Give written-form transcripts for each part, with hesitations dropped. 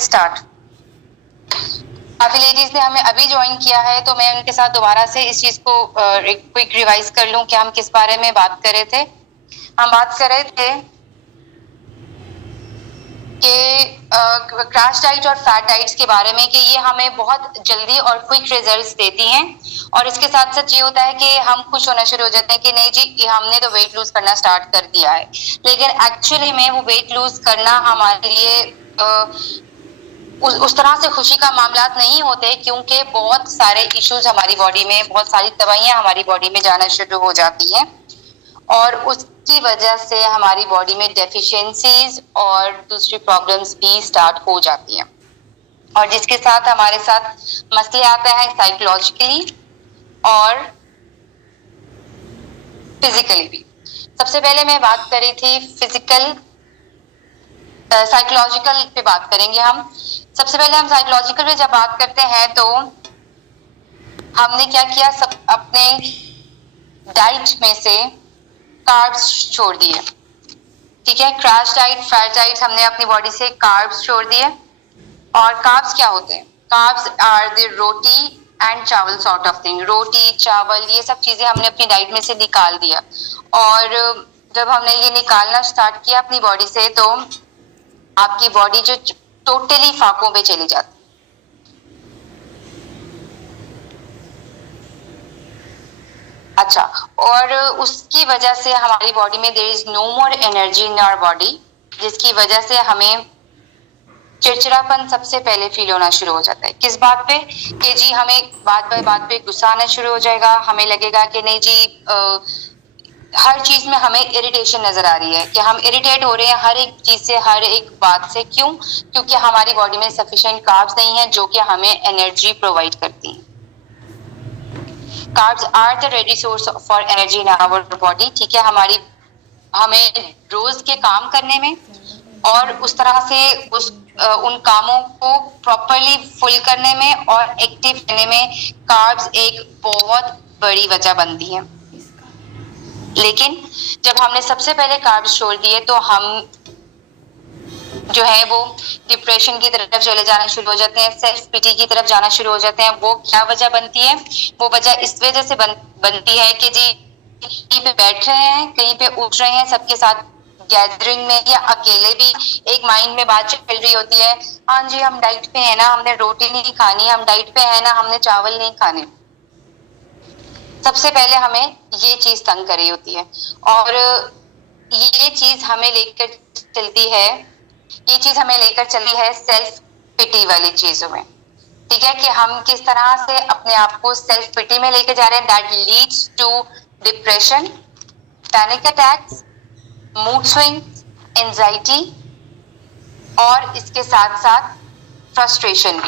Let's start. काफी ladies ने हमें अभी ज्वाइन किया है, तो मैं उनके साथ दोबारा से इस चीज को एक क्विक रिवाइज कर लूं कि हम किस बारे में बात कर रहे थे। हम बात कर रहे थे कि क्रैश डाइट और फैट डाइट्स के बारे में, कि ये हमें बहुत जल्दी और क्विक रिजल्ट्स देती हैं, और इसके साथ साथ ये होता है कि हम खुश होना शुरू हो जाते हैं कि नहीं जी, हमने तो वेट लूज करना स्टार्ट कर दिया है। लेकिन एक्चुअली में वो वेट लूज करना हमारे लिए उस तरह से खुशी का मामला नहीं होते, क्योंकि बहुत सारे इश्यूज हमारी बॉडी में, बहुत सारी दवाइयां हमारी बॉडी में जाना शुरू हो जाती हैं, और उसकी वजह से हमारी बॉडी में डेफिशिएंसीज और दूसरी प्रॉब्लम्स भी स्टार्ट हो जाती हैं, और जिसके साथ हमारे साथ मसले आते हैं साइकोलॉजिकली और फिजिकली भी। सबसे पहले मैं बात करी थी फिजिकल, साइकोलॉजिकल पे बात करेंगे हम। सबसे पहले हम साइकोलॉजिकल पे जब बात करते हैं तो हमने क्या किया, सब अपने डाइट में से कार्ब्स छोड़ दिए। ठीक है, क्रैश डाइट, फैट डाइट, हमने अपनी बॉडी से कार्ब्स छोड़ दिए। और कार्ब्स क्या होते हैं? Carbs are the roti and chawal sort of thing. रोटी, चावल, ये सब चीजें हमने अपनी डाइट में से निकाल दिया, और जब हमने ये निकालना स्टार्ट किया अपनी बॉडी से, तो आपकी बॉडी जो टोटली फाकों पे चली जाती। अच्छा, और उसकी वजह से हमारी बॉडी में there is no more energy in our body, जिसकी वजह से हमें चिड़चिड़ापन सबसे पहले फील होना शुरू हो जाता है। किस बात पे? कि जी हमें बात बाय बात पे गुस्सा आना शुरू हो जाएगा, हमें लगेगा कि नहीं जी हर चीज में हमें इरिटेशन नजर आ रही है, कि हम इरिटेट हो रहे हैं हर एक चीज से, हर एक बात से। क्यों? क्योंकि हमारी बॉडी में सफिशिएंट कार्ब्स नहीं है जो कि हमें एनर्जी प्रोवाइड करती हैं। Carbs are the ready source for energy in our body. ठीक है, हमें रोज के काम करने में और उस तरह से उन कामों को प्रॉपरली फुल करने में और एक्टिव रहने में कार्ब्स एक बहुत बड़ी वजह बनती है। लेकिन जब हमने सबसे पहले कार्ब्स छोड़ दिए, तो हम जो है वो डिप्रेशन की तरफ चले जाना शुरू हो जाते हैं, सेल्फ पिटी की तरफ जाना शुरू हो जाते हैं। वो क्या वजह बनती है? वो वजह इस वजह से बनती है कि जी कहीं पे बैठ रहे हैं, कहीं पे उठ रहे हैं, सबके साथ गैदरिंग में या अकेले भी एक माइंड में बात चल रही होती है, हाँ जी हम डाइट पे है ना, हमने रोटी नहीं खानी, हम डाइट पे है ना, हमने चावल नहीं खाने। सबसे पहले हमें ये चीज तंग कर रही होती है, और ये चीज हमें लेकर चलती है, ये चीज हमें लेकर चली है सेल्फ पिटी वाली चीजों में। ठीक है, कि हम किस तरह से अपने आप को सेल्फ पिटी में लेकर जा रहे हैं। That leads to depression, panic attacks, mood swing, anxiety, और इसके साथ साथ फ्रस्ट्रेशन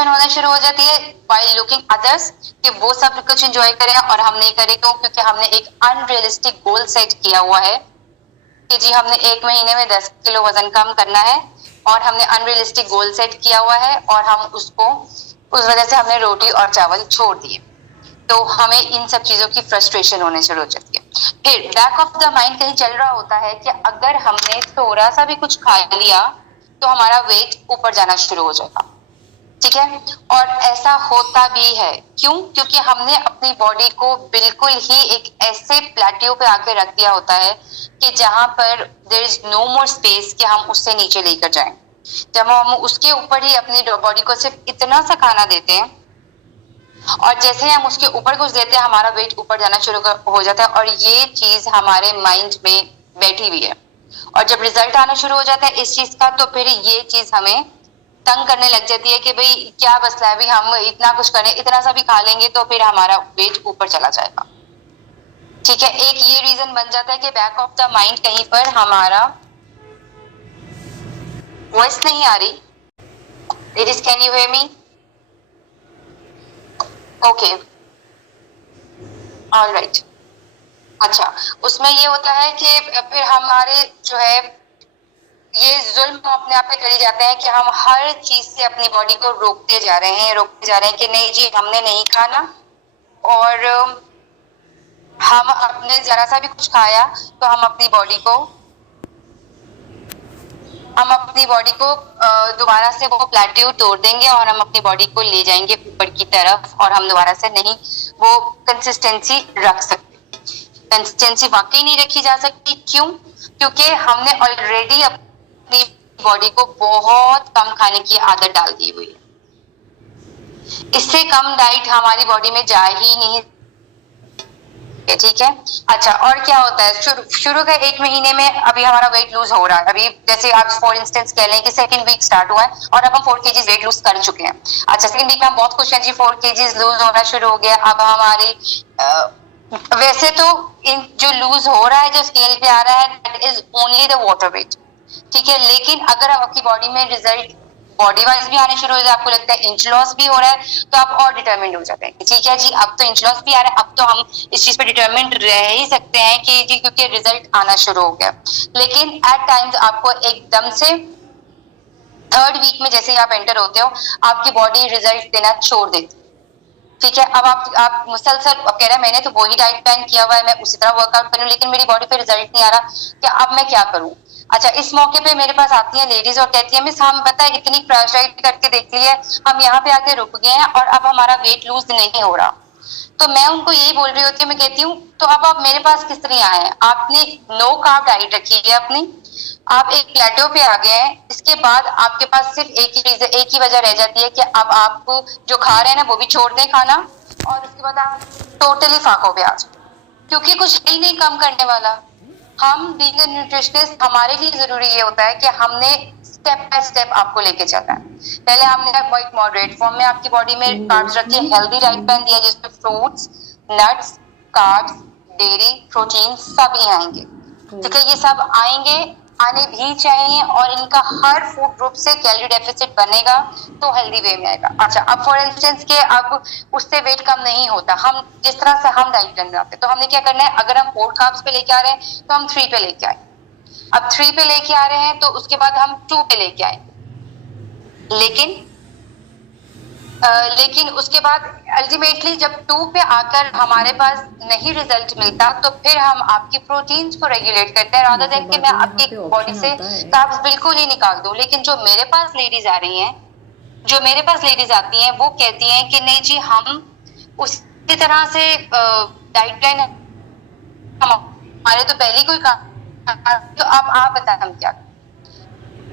होना शुरू हो जाती है while looking others, कि वो सब कुछ एंजॉय करें और हम नहीं करें। क्यों? क्योंकि हमने एक अनरियलिस्टिक गोल सेट किया हुआ है कि जी हमने 1 महीने में 10 किलो वजन कम करना है, और हमने अनरियलिस्टिक गोल सेट किया हुआ है, और हम उसको उस वजह से हमने रोटी और चावल छोड़ दिए। तो हमें इन सब चीजों की फ्रस्ट्रेशन होने शुरू हो जाती है। फिर बैक ऑफ द माइंड कहीं चल रहा होता है कि अगर हमने थोड़ा सा भी कुछ खा लिया तो हमारा वेट ऊपर जाना शुरू हो जाएगा। ठीक है, और ऐसा होता भी है। क्यों? क्योंकि हमने अपनी बॉडी को बिल्कुल ही एक ऐसे प्लेट्यू पे आके रख दिया होता है कि जहां पर there is no more space कि हम उससे नीचे लेकर जाएं। जब हम उसके ऊपर ही अपनी बॉडी को सिर्फ इतना सा खाना देते हैं, और जैसे हम उसके ऊपर कुछ देते हैं, हमारा वेट ऊपर जाना शुरू हो जाता है, और ये चीज हमारे माइंड में बैठी हुई है। और जब रिजल्ट आना शुरू हो जाता है इस चीज का, तो फिर ये चीज हमें तंग करने लग जाती है कि भाई क्या मसला है, भाई हम इतना कुछ करें, इतना सा भी खा लेंगे तो फिर हमारा वेट ऊपर चला जाएगा। ठीक है, एक ये रीजन बन जाता है कि बैक ऑफ द माइंड कहीं पर हमारा वॉइस नहीं आ रही। Ladies, can you hear me? Okay, alright. अच्छा, उसमें ये होता है कि फिर हमारे जो है ये जुल्म हम अपने आप पे करी जाते हैं कि हम हर चीज से अपनी बॉडी को रोकते जा रहे हैं कि नहीं जी हमने नहीं खाना, और हम अपने जरा सा भी कुछ खाया तो हम अपनी बॉडी को हम अपनी बॉडी को दोबारा से वो प्लेट्यू तोड़ देंगे और हम अपनी बॉडी को ले जाएंगे ऊपर की तरफ, और हम दोबारा से नहीं वो कंसिस्टेंसी रख सकते। कंसिस्टेंसी वाकई नहीं रखी जा सकती। क्यों? क्योंकि हमने ऑलरेडी अपनी बॉडी को बहुत कम खाने की आदत डाल दी हुई है। इससे कम डाइट हमारी बॉडी में जा ही नहीं, ठीक है। अच्छा, और क्या होता है शुरू के 1 महीने में अभी हमारा वेट लूज हो रहा है। अभी जैसे आप फॉर इंस्टेंस कह लें कि सेकंड वीक स्टार्ट हुआ है और अब हम 4 केजीज वेट लूज कर चुके हैं। अच्छा, सेकंड वीक में हम बहुत खुश हैं जी, 4 केजीज लूज होना शुरू हो गया। अब हमारी वैसे तो इन जो लूज हो रहा है, जो स्केल पे आ रहा है, that is only the water weight, ठीक है। लेकिन अगर आपकी बॉडी में रिजल्ट बॉडी वाइज भी आने शुरू हो जाए, आपको लगता है इंच लॉस भी हो रहा है, तो आप और डिटरमिन्ड हो जाते हैं, ठीक है जी अब तो इंच लॉस भी आ रहा है, अब तो हम इस चीज पे डिटरमिन्ड रह ही सकते हैं कि जी क्योंकि रिजल्ट आना शुरू हो गया। लेकिन एट टाइम्स आपको एकदम से 3rd वीक में जैसे ही आप एंटर होते हो, आपकी बॉडी रिजल्ट देना छोड़ देती है, ठीक है। अब आप मुसलसल अब कह रहे हैं मैंने तो वही डाइट प्लान किया हुआ है, मैं उसी तरह वर्कआउट करूं, लेकिन मेरी बॉडी पे रिजल्ट नहीं आ रहा, क्या अब मैं क्या करूं? अच्छा, इस मौके पे मेरे पास आती हैं लेडीज और कहती है मिस हम पता है इतनी क्रैश डाइट करके देख ली है, हम यहाँ पे आके रुक गए हैं और अब हमारा वेट लूज नहीं हो रहा। तो मैं उनको यही बोल रही होती हूँ, मैं कहती हूँ तो अब आप मेरे पास किस तरह आए हैं? आपने नो कार्ब डाइट रखी है अपनी, आप एक प्लेटो पे आ गए हैं, इसके बाद आपके पास सिर्फ एक ही वजह रह जाती है कि अब आप जो खा रहे हैं ना वो भी छोड़ दें खाना, और उसके बाद आप टोटली फाको पे आ जाए, क्योंकि कुछ है ही नहीं कम करने वाला। हम बीइंग अ न्यूट्रिशनिस्ट, हमारे लिए जरूरी ये होता है कि हमने स्टेप बाय स्टेप आपको लेके चलना है। पहले हमने एक मॉडरेट फॉर्म में आपकी बॉडी में कार्ब्स रखे, हेल्दी डाइट प्लान दिया जिसमें fruits, nuts, carbs, dairy, protein सभी आएंगे, ठीक है। ये सब आएंगे, आने भी चाहिए, और इनका हर फूड ग्रुप से कैलोरी डेफिसिट बनेगा तो हेल्दी वे में आएगा। अच्छा, अब फॉर इंस्टेंस के अब उससे वेट कम नहीं होता, हम जिस तरह से हम डाइट प्लान बनाते हैं, तो हमने क्या करना है, अगर हम 4 कार्ब्स पे लेके आ रहे हैं तो हम 3 पे लेके आए, अब 3 पे लेके आ रहे हैं तो उसके बाद हम 2 पे लेके आए, लेकिन लेकिन उसके बाद अल्टीमेटली जब 2 पे आकर हमारे पास नहीं रिजल्ट मिलता, तो फिर हम आपकी प्रोटीन्स को रेगुलेट करते हैं, रादर देन कि मैं आपकी बॉडी से कार्ब्स बिल्कुल ही निकाल दूं। लेकिन जो मेरे पास लेडीज आ रही हैं, जो मेरे पास लेडीज आती हैं, वो कहती हैं कि नहीं जी हम उसी तरह से डाइट प्लान हमारे तो पहले कोई काम, तो अब आप बताएं हम क्या,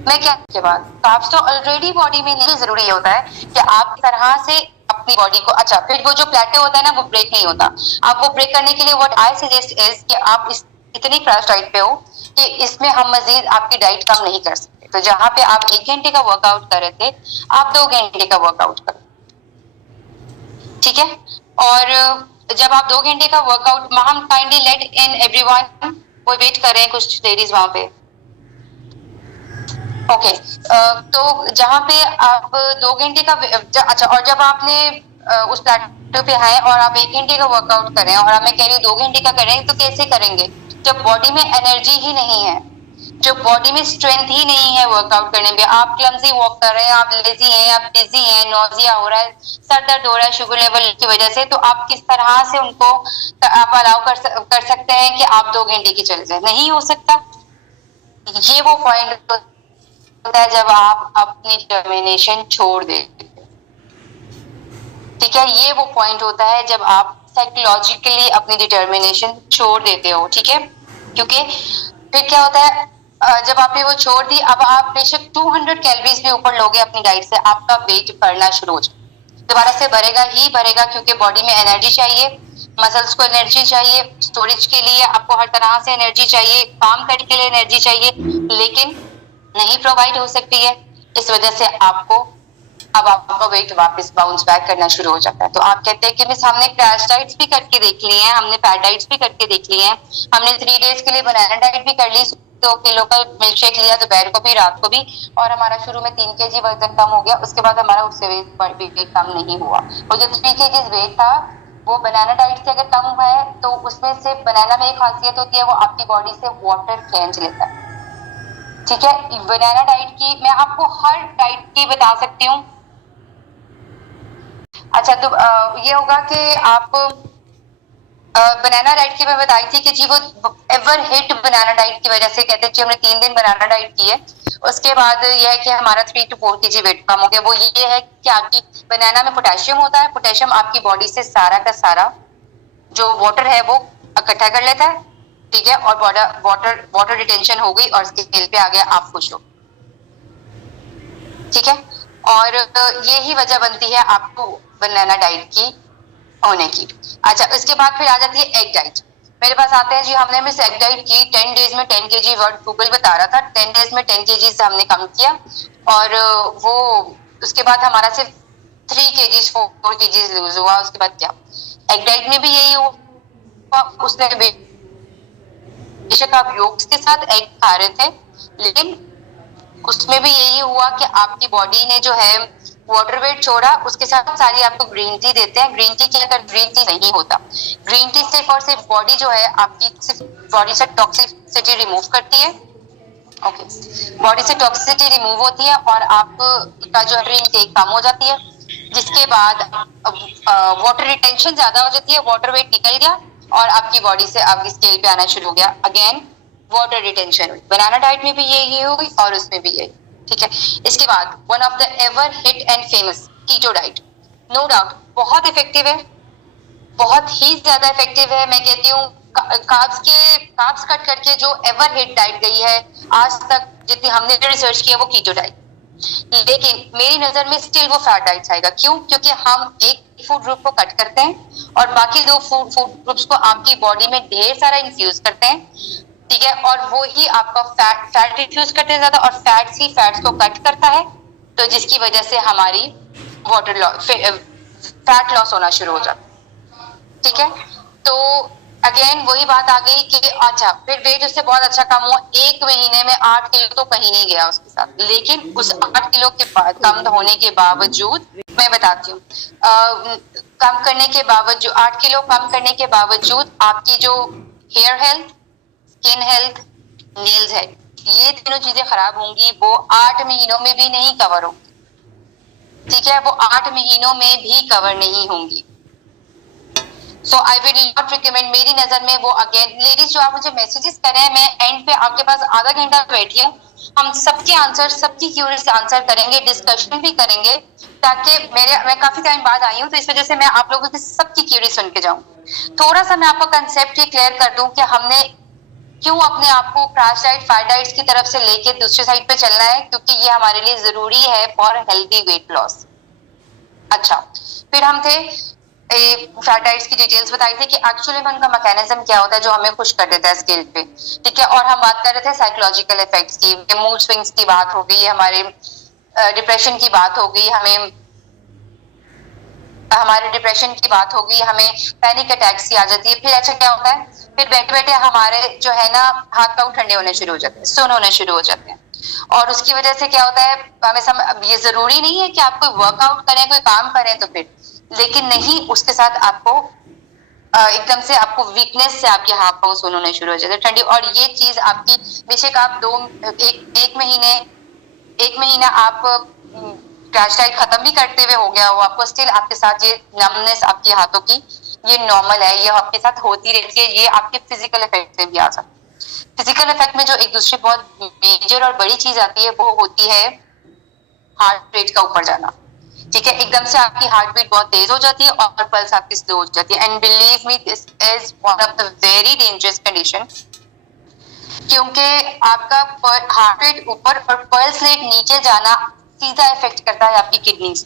मैं क्या के बाद कार्ब्स तो ऑलरेडी बॉडी में नहीं, जरूरी होता है कि आप तरह से अपनी बॉडी को, अच्छा फिर वो जो प्लेटो होता है ना वो ब्रेक नहीं होता। आप वो ब्रेक करने के लिए व्हाट आई सजेस्ट इज कि आप इस इतनी क्रैश डाइट पे हो कि इसमें हम मजीद आपकी डाइट कम नहीं कर सकते। तो जहां पे आप 1 घंटे का वर्कआउट कर रहे थे, आप 2 घंटे का वर्कआउट करो, ठीक है। और जब आप 2 घंटे का वर्कआउट, हम काइंडली लेट इन एवरीवन, वो वेट कर रहे हैं कुछ लेडीज वहां पे, ओके तो जहाँ पे आप 2 घंटे का अच्छा, और जब आपने उस प्लेटो पे आए और आप 1 घंटे का वर्कआउट करें, और मैं कह रही हूँ 2 घंटे का करें, तो कैसे करेंगे जब बॉडी में एनर्जी ही नहीं है, जो बॉडी में स्ट्रेंथ ही नहीं है वर्कआउट करने में। आप क्लमजी वॉक कर रहे हैं, आप लेजी हैं, आप डिजी हैं, नोजिया हो रहा है, सर दर्द हो रहा है शुगर लेवल की वजह से, तो आप किस तरह से उनको आप अलाउ कर सकते हैं कि आप 2 घंटे की चले जाए? नहीं हो सकता। ये वो पॉइंट होता है जब आप अपनी डिटर्मिनेशन छोड़ देते, ठीक है। ये वो पॉइंट होता है जब आप साइकोलॉजिकली अपनी डिटर्मिनेशन छोड़ देते हो, ठीक है। क्योंकि फिर क्या होता है, जब आपने वो छोड़ दी, अब आप बेशक 200 कैलोरीज भी ऊपर लोगे अपनी डाइट से, आपका वेट बढ़ना शुरू हो जाए, दोबारा से बढ़ेगा ही बढ़ेगा, क्योंकि बॉडी में एनर्जी चाहिए, मसल्स को एनर्जी चाहिए, स्टोरेज के लिए आपको हर तरह से एनर्जी चाहिए, काम करने के लिए एनर्जी चाहिए, लेकिन नहीं प्रोवाइड हो सकती है। इस वजह से आपको अब आपका वेट वापस बाउंस बैक करना शुरू हो जाता है। तो आप कहते हैं कि मिस हमने क्रैश डाइट्स भी करके देख ली हैं, हमने फैट डाइट्स भी करके देख ली हैं, हमने 3 डेज के लिए बनाना डाइट भी कर ली, 2 किलो का मिल्क शेक लिया दोपहर को भी रात को भी, और हमारा शुरू में 3 केजी वजन कम हो गया, उसके बाद हमारा उससे वेट कम नहीं हुआ। और जो 3 केजी वेट था वो बनाना डाइट से अगर कम हुआ है, तो उसमें से बनाना में एक खासियत होती है, वो आपकी बॉडी से वाटर खींच लेता है, ठीक है। बनाना डाइट की मैं आपको हर डाइट की बता सकती हूँ। अच्छा, तो ये होगा कि आप बनाना डाइट की मैं बताई थी कि जी वो एवर हिट बनाना डाइट की वजह से कहते हैं कि हमने 3 दिन बनाना डाइट की है, उसके बाद यह है कि हमारा 3 to 4 kg वेट कम हो गया। वो ये है कि आपकी बनाना में पोटेशियम होता है, पोटेशियम आपकी बॉडी से सारा का सारा जो वाटर है वो इकट्ठा कर लेता है, ठीक है, और वाटर वाटर रिटेंशन हो गई और स्केल पे आ गया, आप खुश हो, ठीक है। और यही वजह बनती है आपको बनाना डाइट की होने की। अच्छा, इसके बाद फिर आ जाती है एग डाइट। मेरे पास आते हैं जी, हमने मिस एग डाइट की 10 डेज में 10 kg, वर्ड गूगल बता रहा था 10 डेज में 10 kg से हमने कम किया, और वो उसके बाद हमारा सिर्फ 3 kg 4 kg लूज हुआ। उसके बाद क्या, एग डाइट में भी यही हुआ, उसने बेशक आप योग के साथ एग खा रहे थे, लेकिन उसमें भी यही हुआ कि आपकी बॉडी ने जो है वाटर वेट छोड़ा, उसके साथ सारी आपको ग्रीन टी देते हैं। ग्रीन टी की अगर ग्रीन टी नहीं होता, ग्रीन टी सिर्फ और सिर्फ बॉडी जो है आपकी सिर्फ बॉडी से टॉक्सिसिटी रिमूव करती है, ओके, बॉडी से टॉक्सिसिटी रिमूव होती है और आपका जो है इनटेक कम हो जाती है, जिसके बाद वाटर रिटेंशन ज्यादा हो जाती है, वाटर वेट निकल गया और आपकी बॉडी से आपकी स्केल पे आना शुरू हो गया, अगेन वाटर रिटेंशन हुई। बनाना डाइट में भी यही हुई और उसमें भी यही, ठीक है। इसके बाद one of the ever hit and famous keto diet, no doubt बहुत इफेक्टिव है, बहुत ही ज्यादा इफेक्टिव है। मैं कहती हूँ कार्ब्स कट करके जो एवर हिट डाइट गई है आज तक, जितनी हमने रिसर्च किया, वो कीटो डाइट। लेकिन मेरी नजर में स्टिल वो फैट डाइट आएगा। क्यों? क्योंकि हम एक फूड ग्रुप को कट करते हैं और बाकी दो फूड ग्रुप्स को आपकी बॉडी में ढेर सारा इन्फ्यूज करते हैं, ठीक है, और वो ही आपका फैट इन्फ्यूज करते हैं ज्यादा, और फैट्स ही फैट्स को कट करता है, तो जिसकी वजह से हमारी वाटर लॉस, फैट लॉस होना शुरू हो जाता है, ठीक है। तो अगेन वही बात आ गई कि अच्छा, फिर वेट उससे बहुत अच्छा कम हुआ, 1 महीने में 8 किलो तो कहीं नहीं गया उसके साथ, लेकिन उस 8 किलो के बाद कम होने के बावजूद, मैं बताती हूँ, कम करने के बावजूद 8 किलो कम करने के बावजूद आपकी जो hair health, skin health, nails health, ये तीनों चीजें खराब होंगी, वो 8 महीनों में भी नहीं कवर होंगी, ठीक है, वो 8 महीनों में भी कवर नहीं होंगी। सो आई विल नॉट रिकमेंड, मेरी नजर में वो, अगेन लेडीज जो आप मुझे मैसेजेस कर रहे हैं, मैं एंड पे आपके पास आधा घंटा बैठी हूँ, हम सबके आंसर, सबकी क्यूरीज आंसर करेंगे, डिस्कशन भी करेंगे, ताकि मैं काफी टाइम बाद आई हूँ, तो इस वजह से मैं आप लोगों की सबकी क्यूरीज सुन के जाऊँ। थोड़ा सा मैं आपको कंसेप्ट ये क्लियर कर दूं कि हमने क्यों अपने आप को क्रैश डाइट, फाइव डाइट्स की तरफ से लेके दूसरे साइड पे चलना है, क्योंकि ये हमारे लिए जरूरी है फॉर हेल्दी वेट लॉस। अच्छा, फिर हम थे फैट डाइट्स की डिटेल्स बताई थी कि एक्चुअली में उनका मैकेनिज्म क्या होता है जो हमें खुश कर देता है स्केल पे, ठीक है, और हम बात कर रहे थे साइकोलॉजिकल इफेक्ट्स की, मूड स्विंग्स की बात हो गई, हमारे डिप्रेशन की बात हो गई, हमारे डिप्रेशन की बात होगी, हमें पैनिक अटैक्स की आ जाती है। फिर अच्छा क्या होता है, फिर बैठे बैठे हमारे जो है ना हाथ पांव ठंडे होने शुरू हो जाते हैं, सुन होने शुरू हो जाते हैं, और उसकी वजह से क्या होता है, हमें ये जरूरी नहीं है कि आप कोई वर्कआउट करें, कोई काम करें तो फिर, लेकिन नहीं, उसके साथ आपको एकदम से आपको वीकनेस से आपके हाथ पांव सुन होने शुरू हो जाते हैं, ठंडी, और ये चीज आपकी बेशक आप एक महीना आप क्रैश डाइट खत्म भी करते हुए हो गया हो आपको, स्टिल आपके साथ ये नमनेस आपके हाथों की, ये नॉर्मल है, ये आपके साथ होती रहती है, ये आपके फिजिकल इफेक्ट में भी आ सकता है। फिजिकल इफेक्ट में जो एक दूसरी बहुत मेजर और बड़ी चीज आती है वो होती है हार्ट रेट का ऊपर जाना, ठीक है, एकदम से आपकी हार्ट बीट बहुत तेज हो जाती है और पल्स आपकी स्लो हो जाती है, and believe me this is one of the very dangerous condition, क्योंकि आपका हार्ट रेट ऊपर और पल्स रेट नीचे जाना सीधा इफेक्ट करता है आपकी किडनीज,